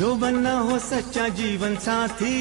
जो बनना हो सच्चा जीवन साथी,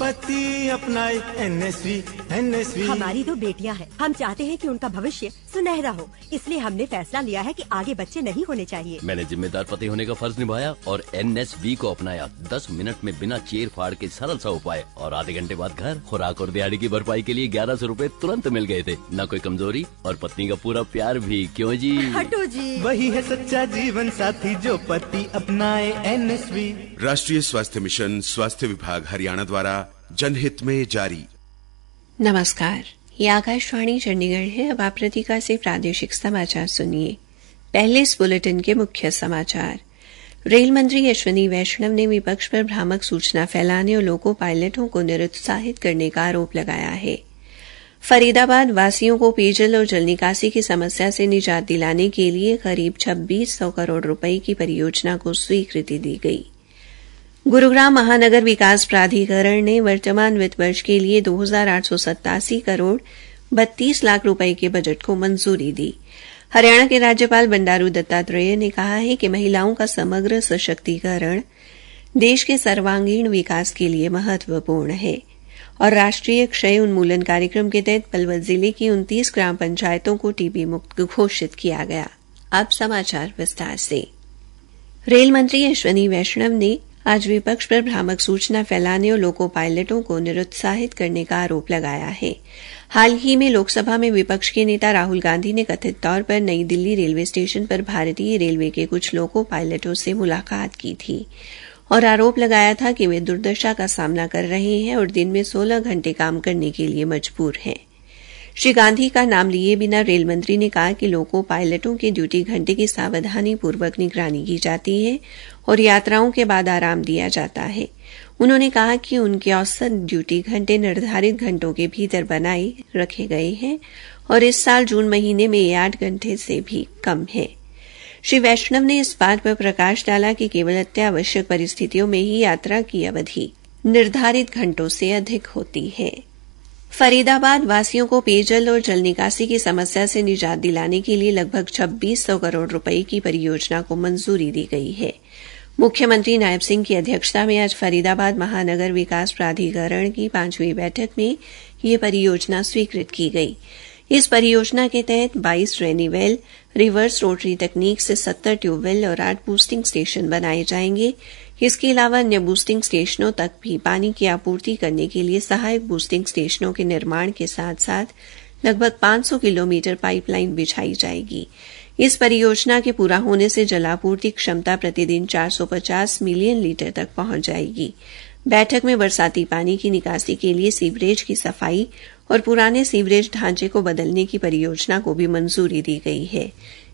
पति अपनाए एनएसवी। हमारी 2 बेटियां हैं, हम चाहते हैं कि उनका भविष्य सुनहरा हो, इसलिए हमने फैसला लिया है कि आगे बच्चे नहीं होने चाहिए। मैंने जिम्मेदार पति होने का फर्ज निभाया और एनएसवी को अपनाया। 10 मिनट में बिना चीर फाड़ के सरल सा उपाय और आधे घंटे बाद घर। खुराक और दिहाड़ी की भरपाई के लिए 1100 रूपए तुरंत मिल गए थे। न कोई कमजोरी और पत्नी का पूरा प्यार भी। क्यों जी? हटो जी। वही है सच्चा जीवन साथी जो पति अपनाए एनएसवी। राष्ट्रीय स्वास्थ्य मिशन, स्वास्थ्य विभाग हरियाणा द्वारा जनहित में जारी। नमस्कार, ये आकाशवाणी चंडीगढ़ है। अब आप प्रतिका से प्रादेशिक समाचार सुनिए। पहले इस बुलेटिन के मुख्य समाचार। रेल मंत्री अश्विनी वैष्णव ने विपक्ष पर भ्रामक सूचना फैलाने और लोको पायलटों को निरुत्साहित करने का आरोप लगाया है। फरीदाबाद वासियों को पेयजल और जल निकासी की समस्या से निजात दिलाने के लिए करीब 2600 करोड़ रुपए की परियोजना को स्वीकृति दी गई। गुरुग्राम महानगर विकास प्राधिकरण ने वर्तमान वित्त वर्ष के लिए 2887 करोड़ 32 लाख रुपए के बजट को मंजूरी दी। हरियाणा के राज्यपाल बंडारू दत्तात्रेय ने कहा है कि महिलाओं का समग्र सशक्तिकरण देश के सर्वांगीण विकास के लिए महत्वपूर्ण है और राष्ट्रीय क्षय उन्मूलन कार्यक्रम के तहत पलवल जिले की 29 ग्राम पंचायतों को टीबी मुक्त घोषित किया गया। अब समाचार विस्तार से। रेल मंत्री अश्विनी वैष्णव ने आज विपक्ष पर भ्रामक सूचना फैलाने और लोको पायलटों को निरुत्साहित करने का आरोप लगाया है। हाल ही में लोकसभा में विपक्ष के नेता राहुल गांधी ने कथित तौर पर नई दिल्ली रेलवे स्टेशन पर भारतीय रेलवे के कुछ लोको पायलटों से मुलाकात की थी और आरोप लगाया था कि वे दुर्दशा का सामना कर रहे हैं और दिन में 16 घंटे काम करने के लिए मजबूर हैं। श्री गांधी का नाम लिए बिना रेल मंत्री ने कहा कि लोको पायलटों के ड्यूटी घंटे की सावधानी पूर्वक निगरानी की जाती है और यात्राओं के बाद आराम दिया जाता है। उन्होंने कहा कि उनके औसत ड्यूटी घंटे निर्धारित घंटों के भीतर बनाए रखे गए हैं और इस साल जून महीने में ये 8 घंटे से भी कम है। श्री वैष्णव ने इस बात पर प्रकाश डाला कि केवल अत्यावश्यक परिस्थितियों में ही यात्रा की अवधि निर्धारित घंटों से अधिक होती है। फरीदाबाद वासियों को पेयजल और जल निकासी की समस्या से निजात दिलाने के लिए लगभग 2600 करोड़ रुपए की परियोजना को मंजूरी दी गई है। मुख्यमंत्री नायब सिंह की अध्यक्षता में आज फरीदाबाद महानगर विकास प्राधिकरण की 5वीं बैठक में यह परियोजना स्वीकृत की गई। इस परियोजना के तहत 22 रेनीवेल, रिवर्स रोटरी तकनीक से 70 ट्यूबवेल और 8 बूस्टिंग स्टेशन बनाए जाएंगे। इसके अलावा अन्य बूस्टिंग स्टेशनों तक भी पानी की आपूर्ति करने के लिए सहायक बूस्टिंग स्टेशनों के निर्माण के साथ साथ लगभग 500 किलोमीटर पाइपलाइन बिछाई जाएगी। इस परियोजना के पूरा होने से जलापूर्ति क्षमता प्रतिदिन 450 मिलियन लीटर तक पहुंच जाएगी। बैठक में बरसाती पानी की निकासी के लिए सीवरेज की सफाई और पुराने सीवरेज ढांचे को बदलने की परियोजना को भी मंजूरी दी गई है।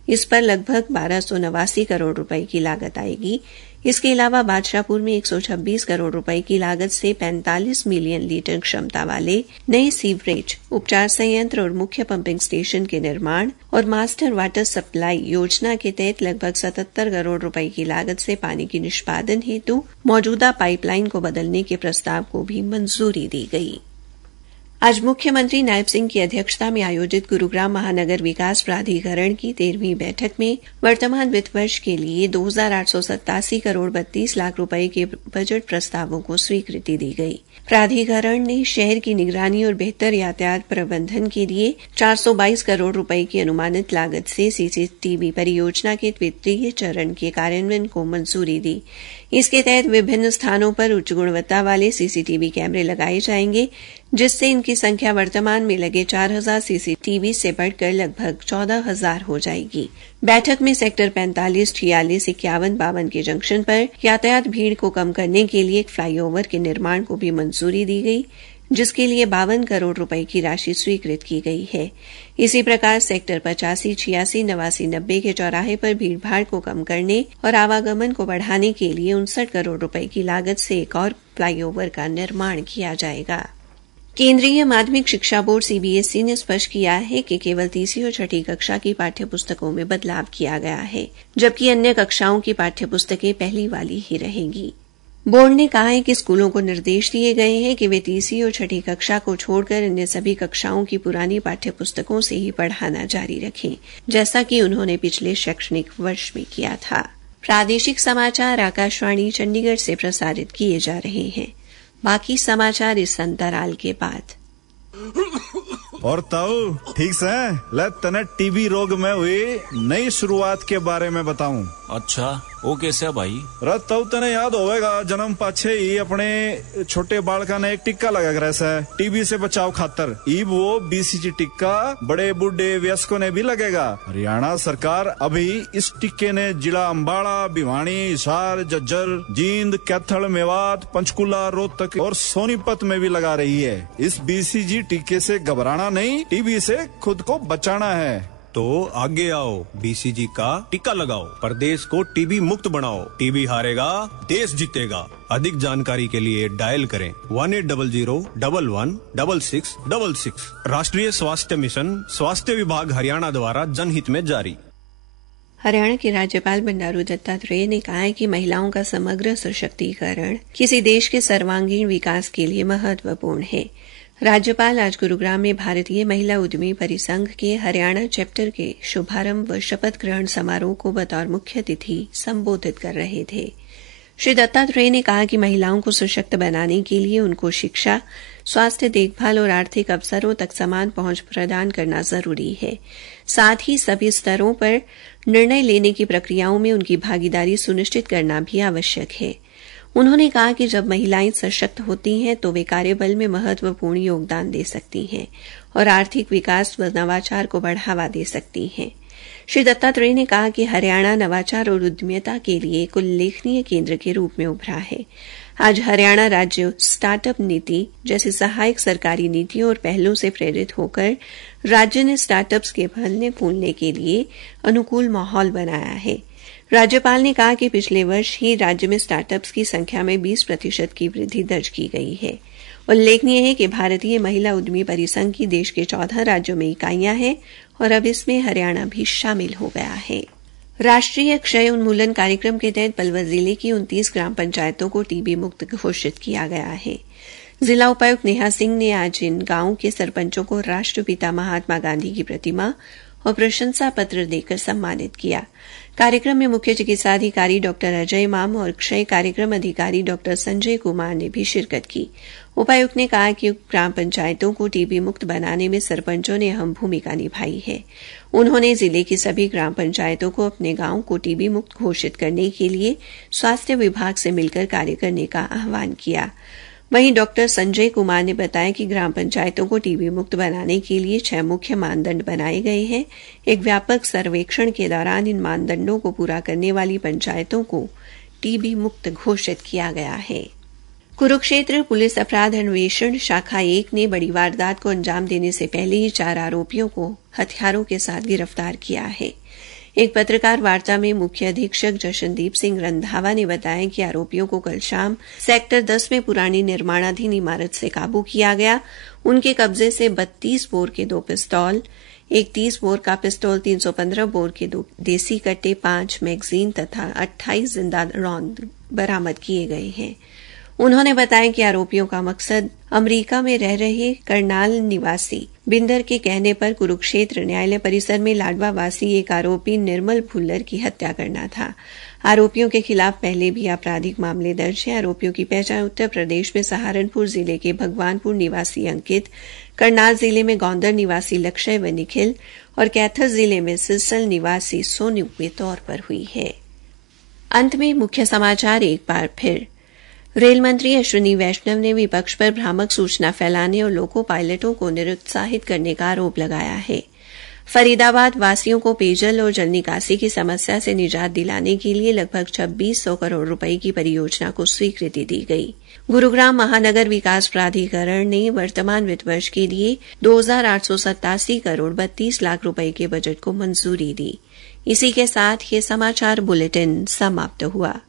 इस पर लगभग 1289 करोड़ रुपए की लागत आएगी। इसके अलावा बादशाहपुर में 126 करोड़ रुपए की लागत से 45 मिलियन लीटर क्षमता वाले नए सीवरेज उपचार संयंत्र और मुख्य पंपिंग स्टेशन के निर्माण और मास्टर वाटर सप्लाई योजना के तहत लगभग 77 करोड़ रुपए की लागत से पानी की निष्पादन हेतु मौजूदा पाइपलाइन को बदलने के प्रस्ताव को भी मंजूरी दी गई। आज मुख्यमंत्री नायब सिंह की अध्यक्षता में आयोजित गुरुग्राम महानगर विकास प्राधिकरण की 13वीं बैठक में वर्तमान वित्त वर्ष के लिए 2887 करोड़ 32 लाख रुपए के बजट प्रस्तावों को स्वीकृति दी गई। प्राधिकरण ने शहर की निगरानी और बेहतर यातायात प्रबंधन के लिए 422 करोड़ रुपए की अनुमानित लागत से सीसीटीवी परियोजना के द्वितीय चरण के कार्यान्वयन को मंजूरी दी। इसके तहत विभिन्न स्थानों पर उच्च गुणवत्ता वाले सीसीटीवी कैमरे लगाए जाएंगे, जिससे इनकी संख्या वर्तमान में लगे 4000 सीसीटीवी से बढ़कर लगभग 14000 हो जाएगी। बैठक में सेक्टर 45, 46, 51, 52 के जंक्शन पर यातायात भीड़ को कम करने के लिए एक फ्लाईओवर के निर्माण को भी मंजूरी दी गई, जिसके लिए 52 करोड़ रुपए की राशि स्वीकृत की गई है। इसी प्रकार सेक्टर 85, 86, 89, 90 के चौराहे पर भीड़भाड़ को कम करने और आवागमन को बढ़ाने के लिए 59 करोड़ रुपए की लागत से एक और फ्लाईओवर का निर्माण किया जाएगा। केंद्रीय माध्यमिक शिक्षा बोर्ड सीबीएसई ने स्पष्ट किया है कि केवल तीसरी और छठी कक्षा की पाठ्यपुस्तकों में बदलाव किया गया है, जबकि अन्य कक्षाओं की पाठ्यपुस्तकें पहली वाली ही रहेंगी। बोर्ड ने कहा है कि स्कूलों को निर्देश दिए गए हैं कि वे तीसरी और छठी कक्षा को छोड़कर अन्य सभी कक्षाओं की पुरानी पाठ्यपुस्तकों से ही पढ़ाना जारी रखें, जैसा कि उन्होंने पिछले शैक्षणिक वर्ष में किया था। प्रादेशिक समाचार आकाशवाणी चंडीगढ़ से प्रसारित किए जा रहे हैं। बाकी समाचार इस अंतराल के बाद। और ताऊ ठीक से ले तने टीबी रोग में हुई नई शुरुआत के बारे में बताऊं। अच्छा वो कैसे है भाई? ताऊ तने याद होगा जन्म पाछे ही अपने छोटे बालका ने एक टिक्का लगा कर ऐसा टीबी से बचाव खातर ईब वो बीसीजी टिक्का बड़े बूढ़े वयस्कों ने भी लगेगा। हरियाणा सरकार अभी इस टिक्के ने जिला अम्बाड़ा, भिवानी, हिसार, झज्जर, जींद, कैथल, मेवात, पंचकुला, रोहतक और सोनीपत में भी लगा रही है। इस बीसीजी टिक्के से घबराना नहीं, टीबी से खुद को बचाना है। तो आगे आओ, बीसीजी का टीका लगाओ, प्रदेश को टीबी मुक्त बनाओ। टीबी हारेगा, देश जीतेगा। अधिक जानकारी के लिए डायल करें 1800-11-11-6666। राष्ट्रीय स्वास्थ्य मिशन, स्वास्थ्य विभाग हरियाणा द्वारा जनहित में जारी। हरियाणा के राज्यपाल बंडारू दत्तात्रेय ने कहा है कि महिलाओं का समग्र सशक्तिकरण किसी देश के सर्वांगीण विकास के लिए महत्वपूर्ण है। राज्यपाल आज गुरुग्राम में भारतीय महिला उद्यमी परिसंघ के हरियाणा चैप्टर के शुभारंभ व शपथ ग्रहण समारोह को बतौर मुख्य अतिथि संबोधित कर रहे थे। श्री दत्तात्रेय ने कहा कि महिलाओं को सशक्त बनाने के लिए उनको शिक्षा, स्वास्थ्य देखभाल और आर्थिक अवसरों तक समान पहुंच प्रदान करना जरूरी है। साथ ही सभी स्तरों पर निर्णय लेने की प्रक्रियाओं में उनकी भागीदारी सुनिश्चित करना भी आवश्यक है। उन्होंने कहा कि जब महिलाएं सशक्त होती हैं तो वे कार्यबल में महत्वपूर्ण योगदान दे सकती हैं और आर्थिक विकास व नवाचार को बढ़ावा दे सकती हैं। श्री दत्तात्रेय ने कहा कि हरियाणा नवाचार और उद्यमिता के लिए एक उल्लेखनीय केंद्र के रूप में उभरा है। आज हरियाणा राज्य स्टार्टअप नीति जैसी सहायक सरकारी नीतियों और पहलों से प्रेरित होकर राज्य ने स्टार्टअप्स के फलने फूलने के लिए अनुकूल माहौल बनाया है। राज्यपाल ने कहा कि पिछले वर्ष ही राज्य में स्टार्टअप्स की संख्या में 20% की वृद्धि दर्ज की गई है। उल्लेखनीय है कि भारतीय महिला उद्यमी परिसंघ की देश के 14 राज्यों में इकाइयां हैं और अब इसमें हरियाणा भी शामिल हो गया है। राष्ट्रीय क्षय उन्मूलन कार्यक्रम के तहत पलवल जिले की 29 ग्राम पंचायतों को टीबी मुक्त घोषित किया गया है। जिला उपायुक्त नेहा सिंह ने आज इन गांवों के सरपंचों को राष्ट्रपिता महात्मा गांधी की प्रतिमा और प्रशंसा पत्र देकर सम्मानित किया। कार्यक्रम में मुख्य चिकित्सा अधिकारी डॉक्टर अजय माम और क्षय कार्यक्रम अधिकारी डॉक्टर संजय कुमार ने भी शिरकत की। उपायुक्त ने कहा कि ग्राम पंचायतों को टीबी मुक्त बनाने में सरपंचों ने अहम भूमिका निभाई है। उन्होंने जिले की सभी ग्राम पंचायतों को अपने गांव को टीबी मुक्त घोषित करने के लिए स्वास्थ्य विभाग से मिलकर कार्य करने का आह्वान किया। वहीं डॉक्टर संजय कुमार ने बताया कि ग्राम पंचायतों को टीबी मुक्त बनाने के लिए 6 मुख्य मानदंड बनाए गए हैं। एक व्यापक सर्वेक्षण के दौरान इन मानदंडों को पूरा करने वाली पंचायतों को टीबी मुक्त घोषित किया गया है। कुरुक्षेत्र पुलिस अपराध अन्वेषण शाखा 1 ने बड़ी वारदात को अंजाम देने से पहले ही 4 आरोपियों को हथियारों के साथ गिरफ्तार किया है। एक पत्रकार वार्ता में मुख्य अधीक्षक जशनदीप सिंह रंधावा ने बताया कि आरोपियों को कल शाम सेक्टर 10 में पुरानी निर्माणाधीन इमारत से काबू किया गया। उनके कब्जे से 32 बोर के 2 पिस्तौल, एक 30 बोर का पिस्तौल, 315 बोर के 2 देसी कट्टे, 5 मैगजीन तथा 28 जिंदा रौंद बरामद किए गए हैं। उन्होंने बताया कि आरोपियों का मकसद अमेरिका में रह रहे करनाल निवासी बिंदर के कहने पर कुरुक्षेत्र न्यायालय परिसर में लाडवा वासी एक आरोपी निर्मल भुल्लर की हत्या करना था। आरोपियों के खिलाफ पहले भी आपराधिक मामले दर्ज हैं। आरोपियों की पहचान उत्तर प्रदेश में सहारनपुर जिले के भगवानपुर निवासी अंकित, करनाल जिले में गौंदर निवासी लक्ष्य व निखिल और कैथर जिले में सिरसल निवासी सोनू के तौर पर हुई है। अंत में मुख्य समाचार एक बार फिर। रेल मंत्री अश्विनी वैष्णव ने विपक्ष पर भ्रामक सूचना फैलाने और लोको पायलटों को निरुत्साहित करने का आरोप लगाया है। फरीदाबाद वासियों को पेयजल और जल निकासी की समस्या से निजात दिलाने के लिए लगभग 2600 करोड़ रुपए की परियोजना को स्वीकृति दी गई। गुरुग्राम महानगर विकास प्राधिकरण ने वर्तमान वित्त वर्ष के लिए 2887 करोड़ 32 लाख रुपए के बजट को मंजूरी दी। इसी के साथ ये समाचार बुलेटिन समाप्त हुआ।